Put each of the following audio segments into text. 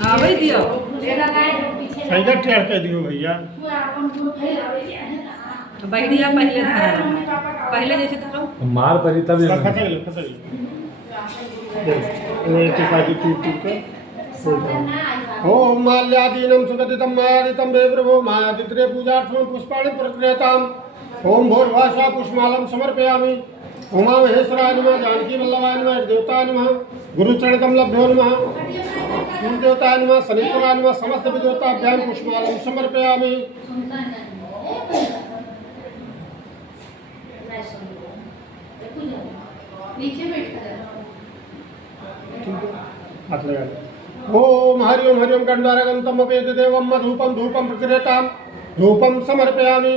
आवे दियो सही टेढ़ के दियो भैया बढ़िया पहले धरा पहले जैसे धरो मार पड़ी तब खतरे ओम माल्यादीनं सुगदितं मायादितं वे प्रभो मायादित्रे पूजार्थं पुष्पाणि प्रक्रियताम् ओम भूर्भाषा पुष्पमालं समर्पयामि उमा महेश्वराय नमः जानकी वल्लभाय नमः देवताय नमः गुरुचरणकमलभ्यो नमः सूर्यदेवताय नमः शनीश्वराय नमः समस्त विदेवताभ्यां पुष्पमालं समर्पयामि नीचे बैठ हाथ लगा ओम हरि ओम गंडारगंतम वेद देवम मधुपम धूपम प्रक्रियताम धूपम समर्पयामि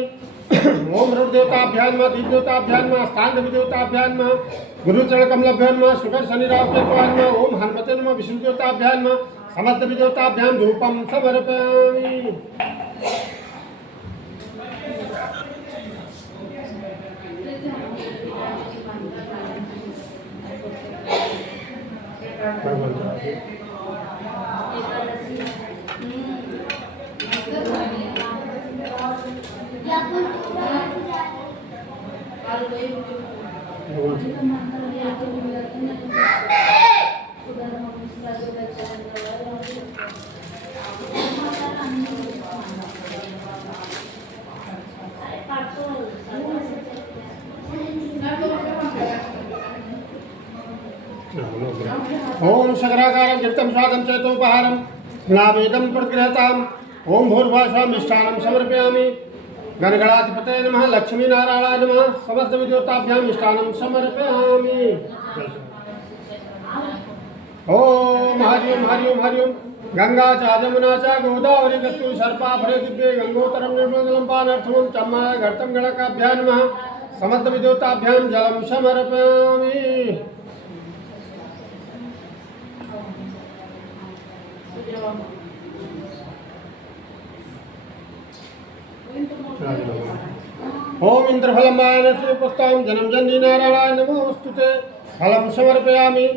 ओम रुद्रदेवताभ्यां नमः दीपदेवताभ्यां नमः स्थानदेवताभ्यां नमः गुरुचरणकमलभ्यो नमः शुकर शनिरावकेत्वाय नमः ओम हनुमते नमः विष्णुदेवताभ्यां नमः समस्त विदेवताभ्यां धूपम समर्पयामि ओम शंकराकारं जगतं स्वादं चेतोपहारं नावेदं प्रगृहताम् ओम भूर्भाषा मिष्ठानं समर्पयामि गणगणाधिपतये नमः लक्ष्मीनारायणाय नमः समस्त विदेवताभ्यां मिष्ठानं समर्पयामि ओम हरि ओम गंगा च जमुना च गोदावरी गतु सर्पा भरे दिव्ये गंगोतरं निर्मलं पानार्थं चम्मा घटं गणकाभ्यां नमः समस्त विदेवताभ्यां जलं समर्पयामि ओम इंद्रफलं वायनस्य पुष्पं जनं जन्नी नारायणाय नमोस्तुते फलं समर्पयामि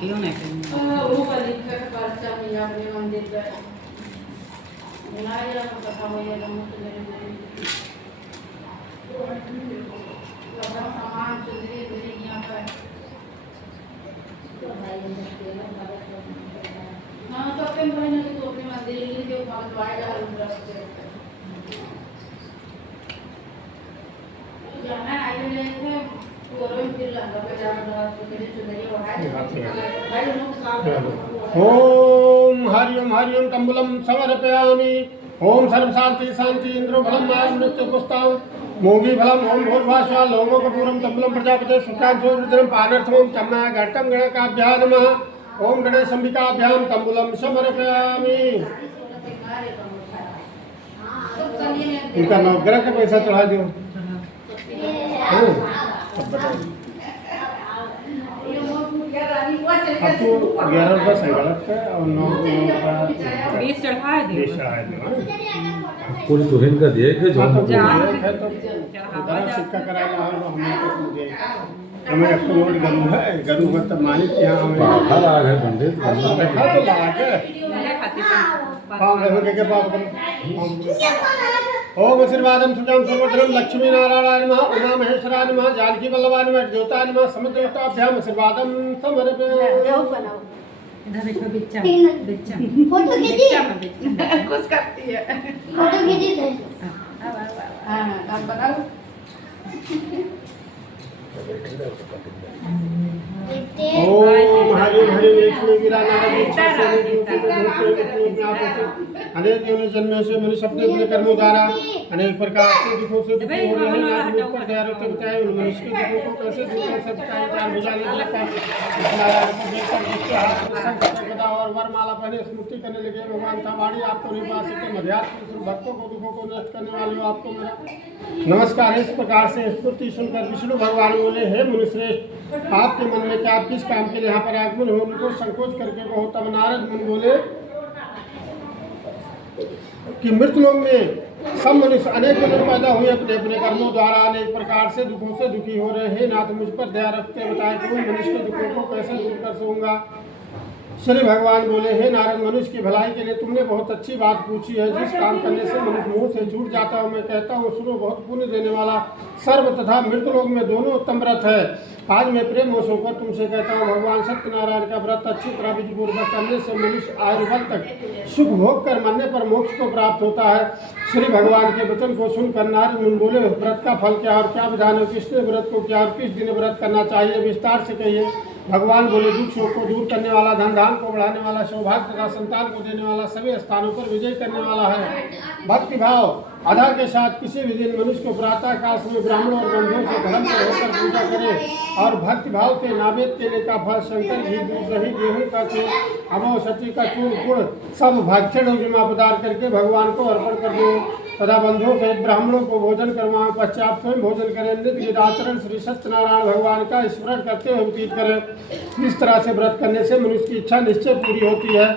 क्यों नहीं वो वाली का पर्चा में अपने मंदिर पे बुलाया तो कथा हो ये लोग तो मेरे अपना सामान चुंदरी दूरी यहाँ पर हाँ तो अपने भाई ने तो अपने मंदिर के ऊपर द्वारा जाना आए ले थे ओम हरि ओम तंबुलं समर्पयामि ओम सर्वशांति शांति इंद्रो फलं मृत्यु पुस्तां मोगी फलं ओम भूर्भाषा लोमो कपूरं तंबुलं प्रजापते सुखांशो रुद्रं पानर्थं चम्मा घटं गणकाभ्यां नमः ओम गणेशंबिकाभ्यां तंबुलं समर्पयामि इनका नवग्रह का पैसा चढ़ा दो आपको 11 रुपये सही गलत है और 9 बीस चढ़ा दी पूरी तुहिन का दिए कि जो सिक्का कराना है तो हमें एक तो गरु है गरु मतलब मालिक यहाँ हमें बाहर आ गए पंडित तो लगा के हाँ के पास ओम आशीर्वादं सुजां सर्वधनं लक्ष्मी नारायणाय नमः उमा महेश्वराय नमः जानकी वल्लभाय नमः देवताय नमः समस्त देवताभ्यां आशीर्वादं समर्पयामि इधर देखो बिच्चा बिच्चा फोटो खींची कुछ करती है फोटो खींची थे हाँ आप बनाओ ओम हरिओम हरिओम एक में गिरा अनेक योनि जन्मों से मनुष्य अपने कर्मों द्वारा अनेक प्रकार से दुखों से दुखी हो रहे हैं। नाथ मुझ पर दया रखते बताए उन मनुष्य के दुखों को कैसे दूर कर सकता है। चार भुजा लेकर नारायण को देखकर जिसके हाथ में शंख गदा और वरमाला पहने स्मृति करने लगे। भगवान था वाणी आपको नहीं पा सकते। मध्यात्म भक्तों को दुखों को नष्ट करने वाले हो आपको मेरा नमस्कार। इस प्रकार से स्फूर्ति सुनकर विष्णु भगवान बोले, हे मुनिश्रेष्ठ, आपके मन में क्या किस काम के लिए यहाँ पर आगमन हो? उनको संकोच करके कहो। तब नारद मुनि बोले कि मृतलोक में सब मनुष्य अनेक मनुष्य पैदा हुए अपने अपने कर्मों द्वारा अनेक प्रकार से दुखों से दुखी हो रहे हैं। नाथ मुझ पर दया रखते बताए कि उन मनुष्य के दुखों को कैसे दूर कर सकूंगा। श्री भगवान बोले, हे नारद, मनुष्य की भलाई के लिए तुमने बहुत अच्छी बात पूछी है। जिस काम करने से मनुष्य मुंह से छूट जाता है मैं कहता हूँ सुनो। बहुत पुण्य देने वाला सर्व तथा मृतलोक में दोनों उत्तम व्रत है। आज मैं प्रेम वश होकर तुमसे कहता हूँ भगवान सत्यनारायण का व्रत अच्छी तरह विधि पूर्वक करने से मनुष्य आयुर्बल तक सुख भोग कर मरने पर मोक्ष को प्राप्त होता है। श्री भगवान के वचन को सुनकर नारद मुनि बोले, व्रत का फल क्या और क्या विधान है? किसने व्रत को क्या और किस दिन व्रत करना चाहिए? विस्तार से कहिए। भगवान बोले, दुख शोक को दूर करने वाला, धन धान को बढ़ाने वाला, सौभाग्य तथा संतान को देने वाला, सभी स्थानों पर विजय करने वाला है। भक्ति भाव आधार के साथ किसी भी दिन मनुष्य को प्रातः काल में ब्राह्मणों और बंधुओं से धर्म से होकर पूजा करे और भक्ति भाव से नावेद केले का फल, शंकर घी, दूध, दही, गेहूं का चूर, अमव सची का चूर, गुड़ सब भक्षण और जमा पदार्थ करके भगवान को अर्पण कर दो तथा बंधुओं सहित ब्राह्मणों को भोजन करवाएं। पश्चात स्वयं भोजन करें। नित्य आचरण श्री सत्यनारायण भगवान का स्मरण करते हुए व्यतीत करें। इस तरह से व्रत करने से मनुष्य की इच्छा निश्चय पूरी होती है।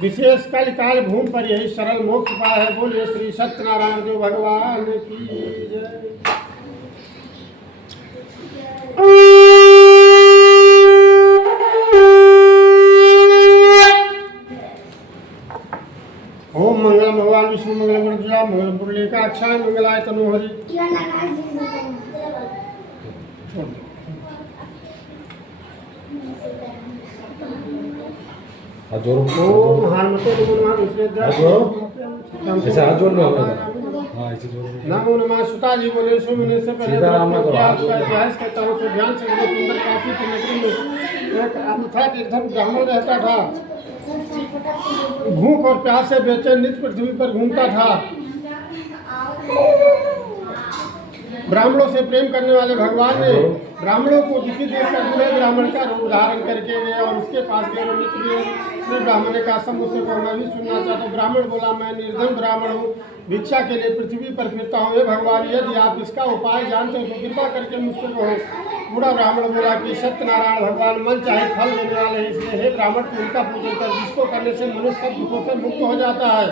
विशेष कल काल भूमि पर यही सरल मोक्ष उपाय है। बोलिए श्री सत्यनारायण देव भगवान की जय। ओम मंगलम भगवान विष्णु मंगलम गुरुजा मंगलम पुंडलीकाक्षाय मंगलाय तनोहरि। हाथ जोड़ो। ओम हनुमते नमः विष्णुदेव ऐसे हाथ जोड़ लो। हाँ ऐसे जोड़ो। नमो नमः। सुता जी बोले, सुनने से पहले सीताराम ने कहा इतिहास कहता हूँ। तो ध्यान से सुंदर काशी की नगरी में एक आदमी था कि एकदम ब्राह्मण रहता था। भूख और प्यास से बेचैन नित्य पृथ्वी पर घूमता था। ब्राह्मणों से प्रेम करने वाले भगवान ने ब्राह्मणों को दुखी देखकर दूल्हे ब्राह्मण का रूप धारण करके गए और उसके पास गए। नित्य ब्राह्मण ने कहा, सब मुझसे को मैं भी सुनना चाहता हूँ। ब्राह्मण बोला, मैं निर्धन ब्राह्मण हूँ, भिक्षा के लिए पृथ्वी पर फिरता हूँ। हे भगवान, यदि आप इसका उपाय जानते हो तो कृपा करके मुझसे कहो। बूढ़ा ब्राह्मण बोला कि सत्यनारायण भगवान मन चाहे फल देने वाले हैं, इसलिए हे ब्राह्मण तू उनका पूजन कर, जिसको करने से मनुष्य सब दुखों से मुक्त हो जाता है।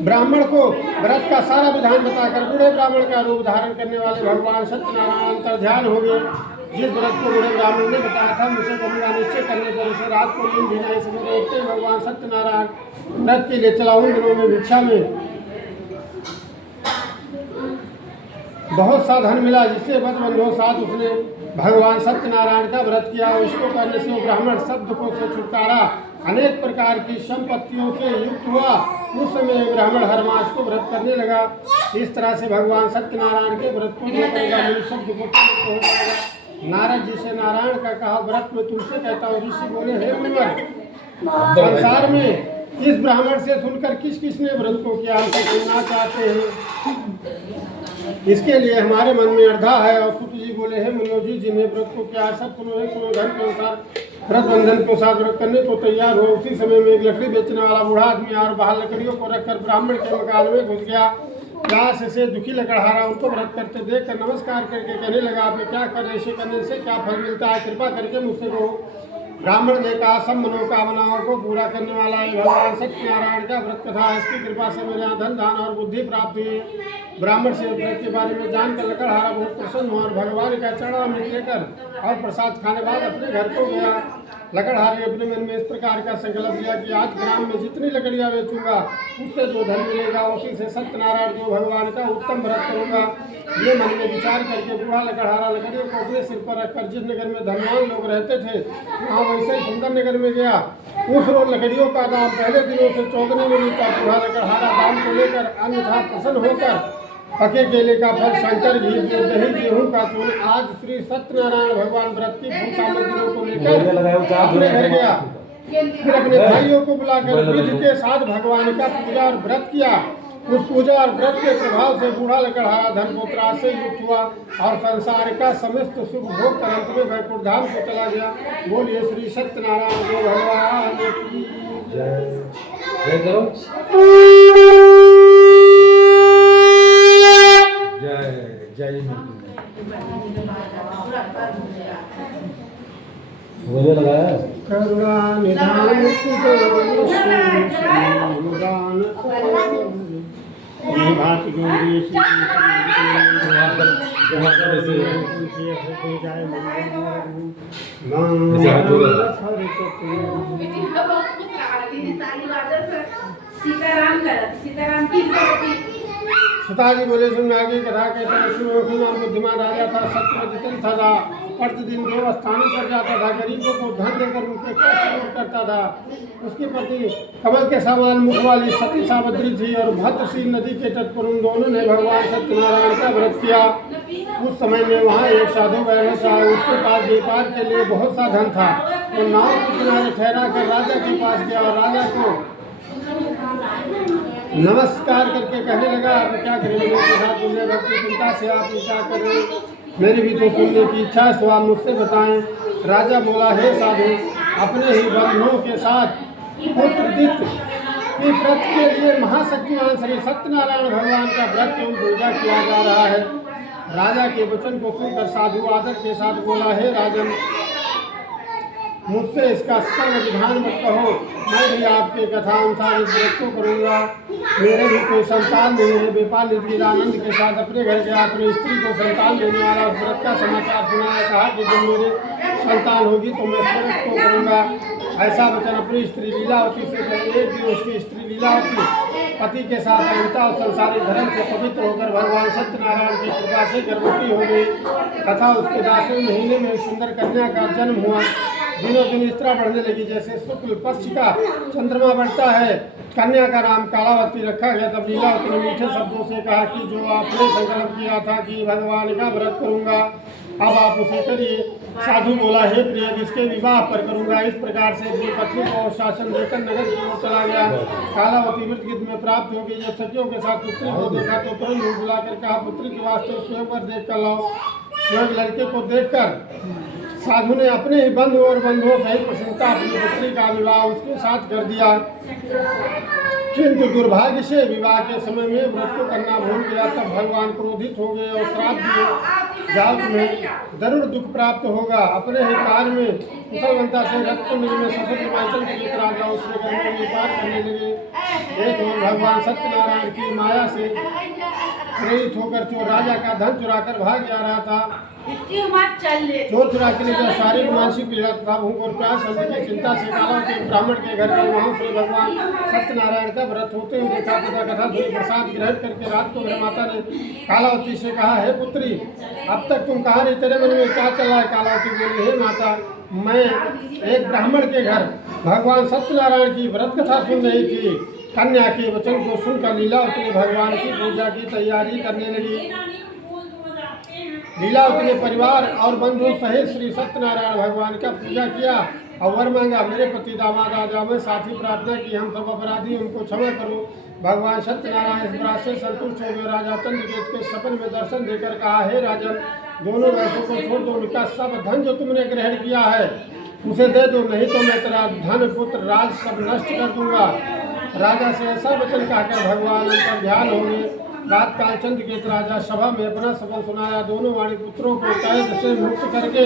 ब्राह्मण को व्रत का सारा विधान बताकर बूढ़े ब्राह्मण का रूप धारण करने वाले भगवान सत्यनारायण अंतर ध्यान हो गए। जिस व्रत को बूढ़े ब्राह्मण ने बताया था मुझे कहूँगा निश्चय करने पर उसे रात को नींद भी नहीं। सवेरे उठते भगवान सत्यनारायण व्रत के लिए चला। उन दिनों में भिक्षा में बहुत सा धन मिला, जिससे बंधुओं साथ उसने भगवान सत्यनारायण का व्रत किया। उसको करने से ब्राह्मण सब दुखों से छुटकारा अनेक प्रकार की संपत्तियों से युक्त हुआ। उस समय ब्राह्मण हर मास को व्रत करने लगा। इस तरह से भगवान सत्यनारायण के व्रत को जो करेगा मनुष्य सब दुखों से मुक्त हो जाएगा। नारद जी से नारायण का कहा, व्रत में तुमसे कहता हूँ। ऋषि बोले, हे मुनिवर, संसार में इस ब्राह्मण से सुनकर किस किसने व्रत को किया हमको सुनना चाहते हैं। इसके लिए हमारे मन में अर्धा है। और सुत जी बोले, हे मुनियो जी, जिन्हें व्रत को किया सब सुनो। एक सुनो, धर्म के अनुसार व्रत बंधन के साथ व्रत करने को तैयार हो। उसी समय में एक लकड़ी बेचने वाला बूढ़ा आदमी और बाहर लकड़ियों को रखकर ब्राह्मण के मकान में घुस गया। प्यास से दुखी लकड़हारा उनको व्रत करते देखकर नमस्कार करके कहने लगा, आप क्या कर रहे, करने से क्या फल मिलता है, कृपा करके मुझसे कहो। ब्राह्मण ने कहा, सब मनोकामनाओं को पूरा करने वाला है भगवान सत्यनारायण का व्रत कथा है। इसकी कृपा से मेरे यहाँ धन धान और बुद्धि प्राप्त हुई। ब्राह्मण से व्रत के बारे में जानकर लकड़हारा बहुत प्रसन्न हुआ और भगवान का चरणामृत लेकर और प्रसाद खाने बाद अपने घर को गया। लकड़हारे अपने मन में इस प्रकार का संकल्प लिया कि आज ग्राम में जितनी लकड़ियाँ बेचूंगा उससे जो धन मिलेगा उसी से सत्यनारायण देव भगवान का उत्तम व्रत करूंगा। ये मन में विचार करके बूढ़ा लकड़हारा लकड़ियों को अपने सिर पर रखकर जिस नगर में धनवान लोग रहते थे वहाँ वैसे ही सुंदर नगर में गया। उस रोज लकड़ियों का दाम पहले दिनों से चौगने में मिलता। बूढ़ा लकड़हारा दाम को लेकर अन्यथा प्रसन्न होकर पके केले का फल, शंकर घी, दूध, दही, गेहूं का चूर्ण। आज श्री सत्यनारायण भगवान व्रत की भूख सामग्रियों को लेकर अपने घर गया। फिर अपने भाइयों को बुलाकर विधि के साथ भगवान का पूजा और व्रत किया। उस पूजा और व्रत के प्रभाव से बूढ़ा लकड़हारा धन पुत्र से युक्त हुआ और संसार का समस्त सुख भोग कर अंत में वैकुंठ धाम को चला गया। बोलिए श्री सत्यनारायण देव भगवान की जय। जय करो। जय जय वो लगाया करुणा निधान भात गौरी सीताराम की सुताजी बोले सुन आगे कथा कहते हैं सुनाम बुद्धिमान राजा था, सत्यवतिन था, प्रतिदिन देव स्थानों पर जाता था, गरीबों को धन देकर उनके कष्ट दूर करता था। उसके प्रति कमल के समान मुख वाली सती सावित्री थी और भद्रसी नदी के तट पर उन दोनों ने भगवान सत्यनारायण का व्रत किया। उस समय में वहाँ एक साधु वैश्य आए, उसके पास व्यापार के लिए बहुत सा धन था। तो नाव के किनारे ठहरा कर राजा के पास गया और राजा को नमस्कार करके कहने लगा, आप क्या करें, मेरे साथ दुनिया भर की चिंता से आप क्या कर रहे हैं, मेरी भी तो सुनने की इच्छा है, सो आप मुझसे बताएं। राजा बोला, हे साधु, अपने ही बंधुओं के साथ पुत्रदित की व्रत के लिए महाशक्तिमान श्री सत्यनारायण भगवान का व्रत एवं पूजा किया जा रहा है। राजा के वचन को सुनकर साधु आदर के साथ बोला, हे राजन, मुझसे इसका सर्व विधान मत कहो, मैं भी आपके कथा अनुसार इस व्रत को करूँगा। मेरे भी कोई संतान नहीं है। व्यापार निधि आनंद के साथ अपने घर गया, अपनी स्त्री को संतान देने वाला उस व्रत का समाचार सुनाया। कहा कि जब मेरे संतान होगी तो मैं इस व्रत को करूँगा। ऐसा वचन अपनी स्त्री लीलावती से कहे। एक दिन उसकी स्त्री लीलावती पति के साथ रहता और संसारिक धर्म से पवित्र होकर भगवान सत्यनारायण की कृपा से गर्भवती हो गई तथा उसके 10वें महीने में सुंदर कन्या का जन्म हुआ। दिनों दिन इस तरह बढ़ने लगी जैसे शुक्ल पक्ष का चंद्रमा बढ़ता है। कन्या का नाम कालावती रखा गया। तब लीलावती ने मीठे शब्दों से कहा कि जो आपने संकल्प किया था कि भगवान का व्रत करूंगा, अब आप उसे करिए। साधु बोला, हे प्रिय, इसके विवाह पर करूंगा। इस प्रकार से अपनी पत्नी को शासन देकर नगर की ओर चला गया। कालावती मृत गिद्ध में प्राप्त हो गई। जब सखियों के साथ पुत्री को देखा तो तुरंत मुंह बुलाकर कहा, पुत्री के वास्ते स्वयं पर देख कर लाओ। स्वयं लड़के को देखकर साधु ने अपने ही बंधु और बंधुओं सहित प्रसन्नता अपनी पुत्री का विवाह उसके साथ कर दिया। किंतु दुर्भाग्य से विवाह के समय में व्रत को करना भूल गया। तब भगवान क्रोधित हो गए और श्राप दिए, जाओ तुम्हें जरूर दुख प्राप्त होगा। अपने ही कार्य में कुशलवंता से रक्त में सफल हिमाचल के लेकर राजा उससे घर में व्यापार करने लगे। एक और भगवान सत्यनारायण की माया से प्रेरित होकर चोर राजा का धन चुराकर भाग जा रहा था। चोर चुरा के लिए शारीरिक मानसिक पीड़ा तथा भूख और प्यास की चिंता से कालावती ब्राह्मण के घर गए। वहाँ से भगवान सत्यनारायण का व्रत होते हुए देखा तथा कथा से प्रसाद ग्रहण करके रात को मेरे माता ने कालावती से कहा, हे पुत्री, अब तक तुम कहाँ रही, तेरे मन में क्या चल रहा है? कालावती बोली, हे माता, मैं एक ब्राह्मण के घर भगवान सत्यनारायण की व्रत कथा सुन रही थी। कन्या के वचन को सुनकर लीलावती ने भगवान की पूजा की तैयारी करने लगी। लीलावती ने परिवार और बंधु सहित श्री सत्यनारायण भगवान का पूजा किया और वर मांगा, मेरे पति दामाद आ जाओ। मैं साथ ही प्रार्थना की, हम सब अपराधी, उनको क्षमा करो। भगवान सत्यनारायण इस बात से संतुष्ट हो गए। राजा चंद्रकेत के सपन में दर्शन देकर कहा, हे राजन, दोनों वैश्यों को छोड़ दो। उनका सब धन जो तुमने ग्रहण किया है उसे दे दो, नहीं तो मैं तेरा धन पुत्र राज सब नष्ट कर दूंगा। राजा से ऐसा वचन कहकर भगवान उनका ध्यान हो गए। रात काल चंद्रकेत राजा सभा में अपना सपन सुनाया। दोनों वाणी पुत्रों को कैद से मुक्त करके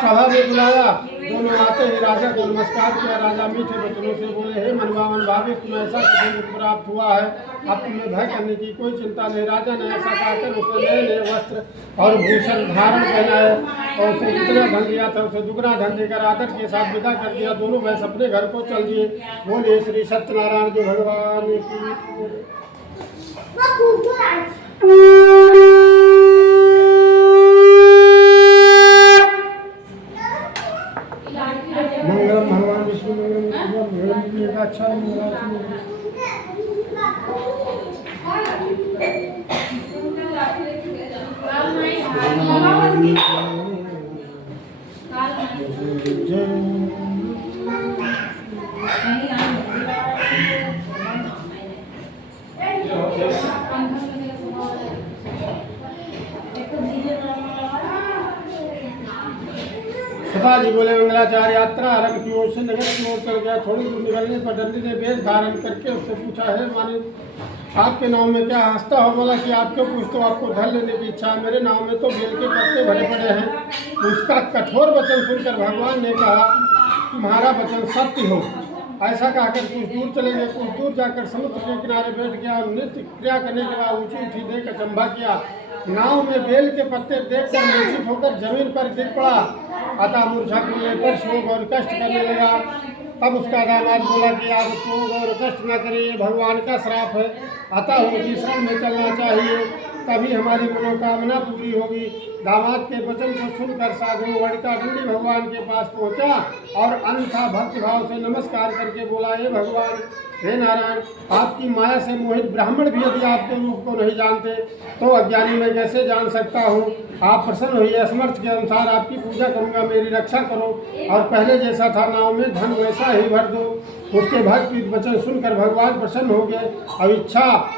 सभा में बुलाया। दोनों आते ही राजा को नमस्कार किया। राजा मीठे वचनों से बोले, हे मनभावन भाभी, तुम्हें ऐसा सुख प्राप्त हुआ है, अब तुम्हें भय करने की कोई चिंता नहीं। राजा ने ऐसा कहकर उसे नए नए वस्त्र और भूषण धारण पहनाए और उसे जितना धन दिया था उसे दुगना धन देकर आदर के साथ विदा कर दिया। दोनों वैश्य अपने घर को चल दिए। बोलिए श्री सत्यनारायण जी भगवान की। मंगलम भगवान विष्णु मंगलम अच्छा सदा जी बोले मंगलाचार्य यात्रा आरंभ की ओर से नगर की ओर चल गया। थोड़ी दूर निकलने पर डंडी ने वेश धारण करके उससे पूछा, है मानिक आपके नाव में क्या हंसता हो? बोला कि आप क्यों पूछते हो, आपको धन लेने की इच्छा है। मेरे नाव में तो बेल के पत्ते भरे पड़े हैं। उसका कठोर वचन सुनकर भगवान ने कहा, तुम्हारा वचन सत्य हो। ऐसा कहकर कुछ दूर चले गए। कुछ दूर जाकर समुद्र के किनारे बैठ गया और नृत्य क्रिया करने के बाद ऊँची ऊँची देख अचंभा किया। नाव में बेल के पत्ते देखकर मूर्छित होकर जमीन पर गिर पड़ा। अतः मूर्छा मिलने पर शोक और कष्ट करने लगा। तब उसका दामाद बोला कि आप शोक और कष्ट न करिए, भगवान का श्राप है। अतः उनकी शरण में चलना चाहिए, तभी हमारी मनोकामना पूरी होगी। दामाद के वचन को सुनकर साधु वड़का डंडी भगवान के पास पहुंचा और अन्यथा भक्तिभाव से नमस्कार करके बोला, हे भगवान, हे नारायण, आपकी माया से मोहित ब्राह्मण भी यदि आपके रूप को नहीं जानते तो अज्ञानी मैं कैसे जान सकता हूँ। आप प्रसन्न होइए, असमर्थ के अनुसार आपकी पूजा करूँगा, मेरी रक्षा करो और पहले जैसा था नाव में धन वैसा ही भर दो। उसके भक्ति वचन सुनकर भगवान प्रसन्न हो गए और इच्छा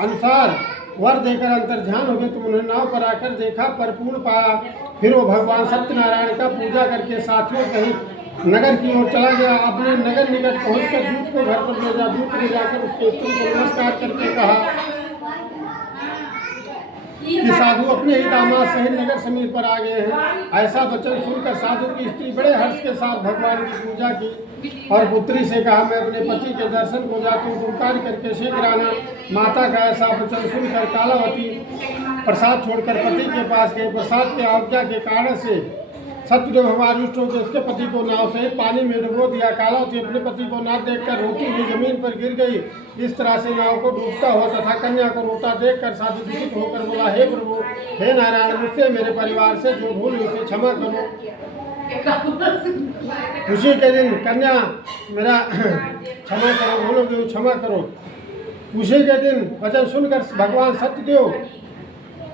अनुसार वर देकर अंतर ध्यान हो गए। तुम उन्हें नाव पर आकर देखा, परिपूर्ण पाया। फिर वो भगवान सत्यनारायण का पूजा करके साथियों सहित नगर की ओर चला गया। अपने नगर निकट पहुंचकर दूत को घर पर भेजा। दूत ले जाकर उसके स्त्री को नमस्कार करके कहा कि साधु अपने ही दामाद सहित नगर समीप पर आ गए हैं। ऐसा वचन सुनकर साधु की स्त्री बड़े हर्ष के साथ भगवान की पूजा की और पुत्री से कहा, मैं अपने पति के दर्शन को जाती हूँ, तुम कार्य करके शीघ्र आना। माता का ऐसा वचन सुनकर कालावती प्रसाद छोड़कर पति के पास गए। प्रसाद के आज्ञा के कारण से सत्यदेव हमारे रुष्ट होकर उसके पति को नाव से पानी में डुबो दिया। कालावती अपने पति को ना देखकर रोती हुई जमीन पर गिर गई। इस तरह से नाव को डूबता हुआ तथा कन्या को रोता देखकर साधु दुखित होकर बोला, हे प्रभु, हे नारायण, मुझसे मेरे परिवार से जो भूल हुई उसे क्षमा करो। उसी के दिन कन्या मेरा क्षमा करो, भूलोगे क्षमा करो। उसी के दिन वचन सुनकर भगवान सत्यदेव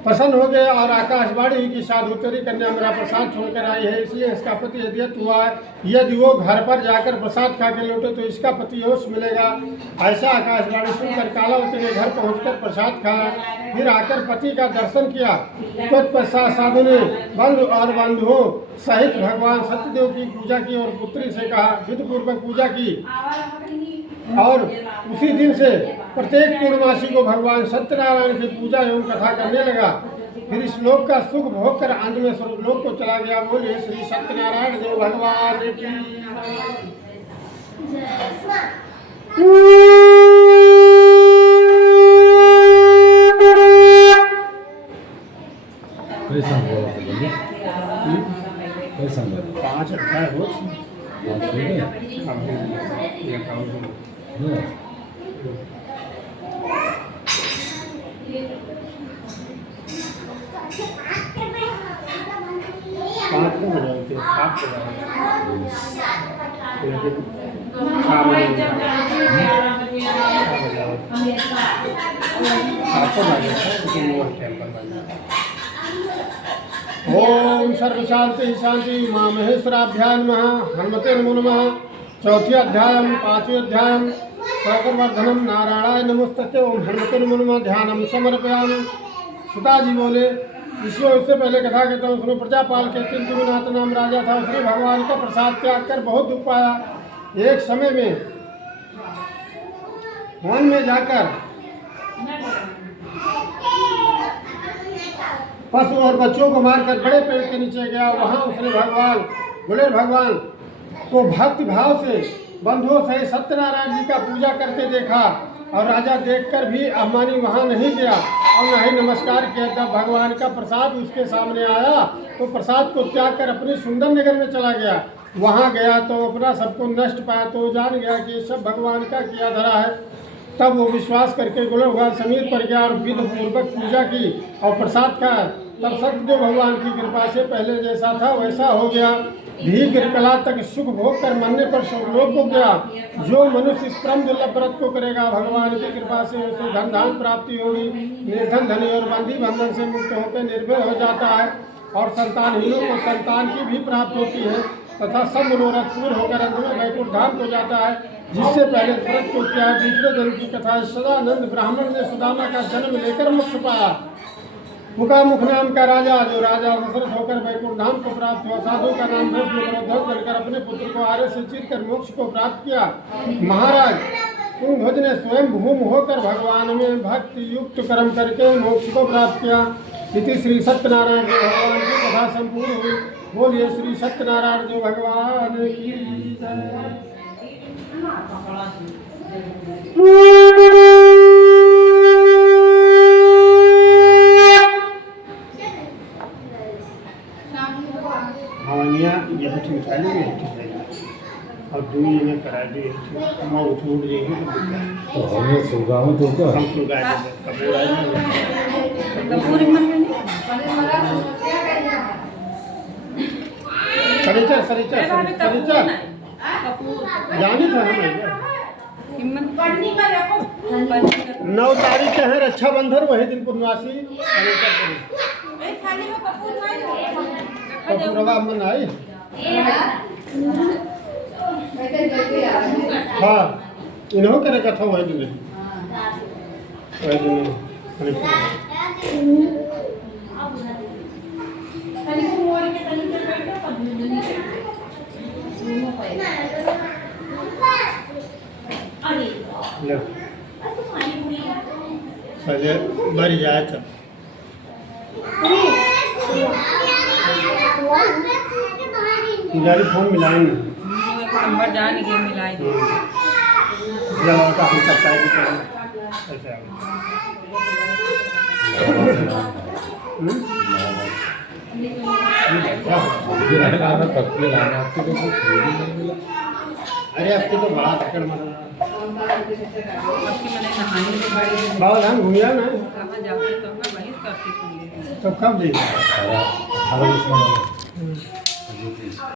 प्रसन्न हो गए और आकाशवाणी हुई कि साधु तेरी कन्या मेरा प्रसाद छोड़कर आई है, इसलिए इसका पति हदियत हुआ है। यदि वो घर पर जाकर प्रसाद खा के लौटे तो इसका पति होश मिलेगा। ऐसा आकाशवाणी सुनकर कालावती ने घर पहुंचकर प्रसाद खाया। फिर आकर पति का दर्शन किया। तत्पश्चात साधु ने बंधु और बंधुओं सहित भगवान सत्यदेव की पूजा की और पुत्री से कहा, विधिपूर्वक पूजा की और उसी दिन से प्रत्येक पूर्णमासी को भगवान सत्यनारायण की पूजा एवं कथा करने लगा। फिर इस लोक का सुख भोग कर अंत में स्वर्गलोक को चला गया। बोलिए श्री सत्यनारायण देव भगवान की। पाँच अध्याय हो पाँच को बजाते हैं, सात को ओम सर्व शांति शांति माँ महेश्वराभ्याम नमः। हनुमते नमो नमः। चौथी अध्याय, पांचवें अध्याय, सर्ववर्धनम नारायणाय नमोस्तुते। ओम हनुमते नमो नमः। ध्यानम समर्पयामि। सुता जी बोले, इससे पहले कथा कहता हूँ। उसमें प्रजापाल के चिंतुनाथ नाम राजा था। उसने भगवान का प्रसाद त्याग कर बहुत दुख पाया। एक समय में वन में जाकर पशु और बच्चों को मारकर बड़े पेड़ के नीचे गया। वहाँ उसने भगवान को भक्ति भाव से बंधुओं सहित सत्यनारायण जी का पूजा करते देखा और राजा देखकर भी अभिमानी वहाँ नहीं गया और न ही नमस्कार किया। तब भगवान का प्रसाद उसके सामने आया तो प्रसाद को त्याग कर अपने सुंदर नगर में चला गया। वहाँ गया तो अपना सबको नष्ट पाया तो जान गया कि सब भगवान का किया धरा है। तब वो विश्वास करके गोलक भगवान समीर पर गया और विधि पूर्वक पूजा की और प्रसाद खाया। तब सत्यदेव भगवान की कृपा से पहले जैसा था वैसा हो गया। दीर्घ कला तक सुख भोग कर मरने पर स्वर्गलोक को गया। जो मनुष्य इस परम दुर्लभ व्रत को करेगा भगवान की कृपा से उसे धन धान प्राप्ति होगी। निर्धन धनी और बंदी बंधन से मुक्त होकर निर्भय हो जाता है और संतानहीनों को संतान की भी प्राप्त होती है तथा सब मनोरथ पूर्ण होकर अंत में वैकुंठ धाम को जाता है। जिससे पहले व्रत को किया, दूसरे दिन की कथा है। सदानंद ब्राह्मण ने सुदामा का जन्म लेकर मोक्ष पाया। मुकामुख नाम का राजा, जो राजा दशरथ होकर वैकुंठ धाम को प्राप्त हुआ, साधु का नाम भस्म बनकर अपने पुत्र को आर्य से चीरकर मोक्ष को प्राप्त किया। महाराज तुंगध्वज ने स्वयं भूम होकर भगवान में भक्ति युक्त कर्म करके मोक्ष को प्राप्त किया। इति श्री सत्यनारायण देव भगवान की कथा संपूर्ण हुई। बोलिए श्री सत्यनारायण देव भगवान की जय। हवनिया ये भी ठीक है, ये ठीक है। और दूरी में करा दिए, हम उठ जाएंगे तो हमने सुगा में तो क्या हम लोग आए कपूर आए कपूर मन में नहीं सरिचर सरिचर सरिचर कपूर जानी था हमें हिम्मत पढ़नी का देखो 9 तारीख के हैं रक्षाबंधन, वही दिन पूर्णवासी एक थाली में कपूर नहीं कपूरवा मन आई। हाँ इन्हों करे कथा वही दिन पहले बढ़ जाए तब पुजारी फोन मिलाएंगे नंबर जान के मिलाई जब आता हम सकता है कि ऐसा ये लाना तक ये लाना आपके को खरीदी नहीं मिला। अरे अब तो बड़ा टक्कर मारा आपकी मैंने नहाने के बड़ी बाबा धाम घूमिया ना कहाँ जाते तो मैं वहीं करती थी तो कब देगा 18 में